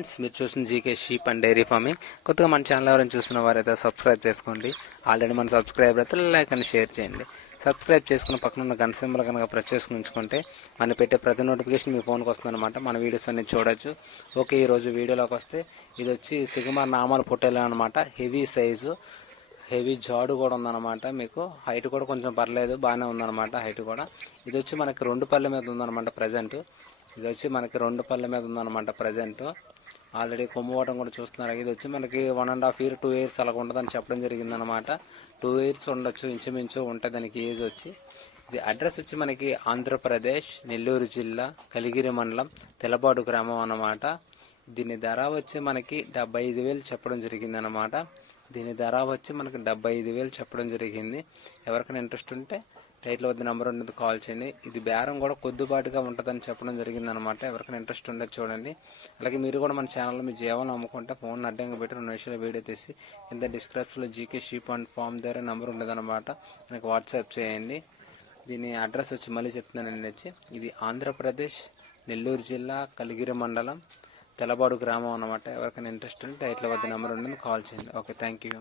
Friends, మీరు చూసిన GK sheep and dairy farming. కొత్తగా మన ఛానల్ ఎవరైనా చూస్తున్న వారైతే సబ్స్క్రైబ్ చేసుకోండి. ఆల్రెడీ మన సబ్స్క్రైబర్ అయితే లైక్ అని షేర్ చేయండి. సబ్స్క్రైబ్ చేసుకున్న పక్కన ఉన్న గంట సింబల్ కనుక ప్రెస్ చేసుకుని ఉంచుకుంటే మనం పెట్టే ప్రతి నోటిఫికేషన్ మీ ఫోన్కి వస్తుందన్నమాట. మన వీడియోస్ అన్ని చూడొచ్చు. ఓకే, ఈరోజు వీడియోలోకి వస్తే ఇది వచ్చి సిగమార్ నామాల పొట్టేలు అనమాట. హెవీ సైజు, హెవీ జాడు కూడా ఉందన్నమాట. మీకు హైట్ కూడా కొంచెం పర్లేదు, బాగానే ఉందన్నమాట హైట్ కూడా. ఇది వచ్చి మనకి 2 పళ్ళ మీద ఉందన్నమాట ప్రజెంట్. ఇది వచ్చి మనకి 2 పళ్ళ మీద ఉందన్నమాట ప్రజెంట్. ఆల్రెడీ కొమ్మువటం కూడా చూస్తున్నారు. ఇది వచ్చి మనకి 1.5 year 2 years అలా ఉంటుందని చెప్పడం జరిగిందనమాట. 2 years ఉండొచ్చు, ఇంచుమించు ఉంటుంది దానికి ఏజ్ వచ్చి. ఇది అడ్రస్ వచ్చి మనకి ఆంధ్రప్రదేశ్, నెల్లూరు జిల్లా, కలిగిరి మండలం, తెలబాడు గ్రామం అన్నమాట. దీని ధర వచ్చి మనకి 75,000 చెప్పడం జరిగిందనమాట. దీని ధర వచ్చి మనకి 75,000 చెప్పడం జరిగింది. ఎవరికైనా ఇంట్రెస్ట్ ఉంటే టైటిల్ వద్ద నెంబర్ ఉండేది కాల్ చేయండి. ఇది బేరం కూడా కొద్దిపాటుగా ఉంటుందని చెప్పడం జరిగిందనమాట. ఎవరికైనా ఇంట్రెస్ట్ ఉండేది చూడండి. అలాగే మీరు కూడా మన ఛానల్లో మీ జీవనం అమ్ముకుంటే ఫోన్ అడ్డంగా పెట్టి 2 నిమిషాలు వీడియో తీసి కింద డిస్క్రిప్షన్లో జీకే షీప్ అండ్ ఫామ్ దగ్గర నెంబర్ ఉండేదన్నమాట. నాకు వాట్సాప్ చేయండి. దీని అడ్రస్ వచ్చి మళ్ళీ చెప్తున్నానండి. వచ్చి ఇది ఆంధ్రప్రదేశ్, నెల్లూరు జిల్లా, కలిగిరి మండలం, తెలబాడు గ్రామం అన్నమాట. ఎవరికైనా ఇంట్రెస్ట్ ఉంటే టైటిల్ వద్ద నెంబర్ ఉండేది కాల్ చేయండి. Okay, thank you.